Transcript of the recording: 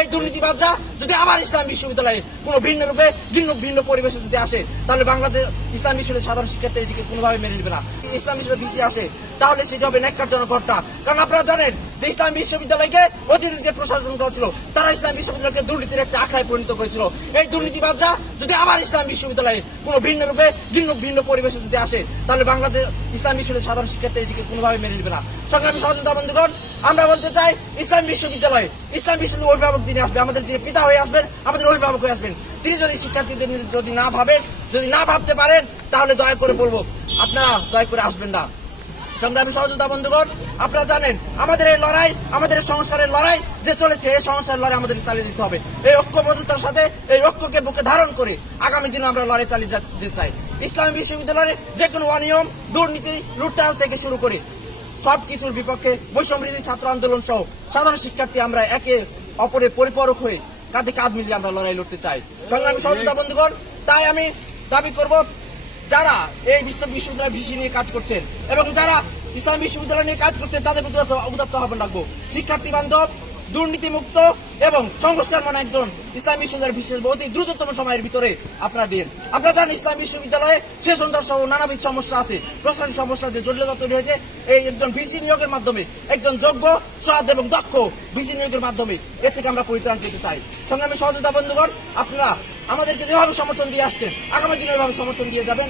এই দুর্নীতিবাজরা যদি আবার ইসলাম বিশ্ববিদ্যালয়ে কোনো ভিন্ন রূপে ভিন্ন পরিবেশে যদি আসে, তাহলে বাংলাদেশ ইসলাম বিশ্ববিদ্যালয়ের সাধারণ শিক্ষার্থী এটিকে কোনোভাবে মেনে নেবে না। ইসলাম বিশ্ববিদ্যালয় ভিসি আসে, তাহলে সেটি হবে ন্যাক্কারজনক ঘটনা। কারণ আপনারা জানেন যে ইসলাম বিশ্ববিদ্যালয়কে অতীতে যে প্রশাসন করেছিল, তারা ইসলাম বিশ্ববিদ্যালয়কে দুর্নীতির একটা আখড়ায় পরিণত করেছিল। এই দুর্নীতিবাজরা যদি আবার ইসলাম বিশ্ববিদ্যালয়ে কোনো ভিন্ন রূপে ভিন্ন পরিবেশে যদি আসে, তাহলে বাংলাদেশ ইসলাম বিশ্ববিদ্যালয়ের সাধারণ শিক্ষার্থী এটিকে কোনোভাবে মেনে নেবে না। সংগ্রামী সহযোগিতা বন্ধুগণ, আমরা বলতে চাই ইসলাম বিশ্ববিদ্যালয় অভিভাবক যিনি আসবে, আমাদের যে পিতা হয়ে আসবেন, আমাদের অভিভাবক হয়ে আসবেন, তিনি যদি শিক্ষার্থীদের যদি না ভাবতে পারেন, তাহলে দয়া করে বলবো আপনারা দয়া করে আসবেন না। সংগ্রামী সহযোগিতা বন্ধুগণ, আপনারা জানেন আমাদের এই লড়াই, আমাদের সংস্কারের লড়াই যে চলেছে, এই সংস্কারের লড়াই আমাদের চালিয়ে যেতে হবে। এই ঐক্যবদ্ধতার সাথে এই ঐক্যকে বুকে ধারণ করে আগামী দিনে আমরা লড়াই চালিয়ে যেতে চাই। ইসলামী বিশ্ববিদ্যালয়ে যে কোনো অনিয়ম, দুর্নীতি, লুটতরাজ থেকে শুরু করে সবকিছুর বিপক্ষে বৈষম্যবিরোধী ছাত্র আন্দোলন সহ সাধারণ শিক্ষার্থী আমরা একে অপরের পরিপূরক হয়ে কাঁধে কাঁধ মিলিয়ে আমরা লড়াই লড়তে চাই। সংগ্রামী সহযোগিতা বন্ধুগণ, তাই আমি দাবি করব, যারা এই বিশ্ববিদ্যালয় ভিসি নিয়ে কাজ করছেন এবং যারা ইসলাম বিশ্ববিদ্যালয় নিয়ে কাজ করছেন, তাদের প্রতি উদাত্ত আহ্বান রাখবো, শিক্ষার্থী বান্ধব, দুর্নীতিমুক্ত এবং সংস্কারমান একজন ইসলাম বিশ্ববিদ্যালয়ের ভিসি অতি দ্রুততম সময়ের ভিতরে আপনারা দিন। আপনারা জানেন ইসলাম বিশ্ববিদ্যালয়ে শেষ সন্ধ্যার সহ নানাবিধ সমস্যা আছে, প্রশাসনিক সমস্যা যে জটিলতা তৈরি হয়েছে, এই একজন ভিসি নিয়োগের মাধ্যমে, একজন যোগ্য, সৎ এবং দক্ষ ভিসি নিয়োগের মাধ্যমে এর থেকে আমরা পরিত্রাণ পেতে চাই। সংগ্রামী সহযোগিতা বন্ধুগণ, আপনারা আমাদেরকে যেভাবে সমর্থন দিয়ে আসছেন, আগামী দিনে এভাবে সমর্থন দিয়ে যাবেন।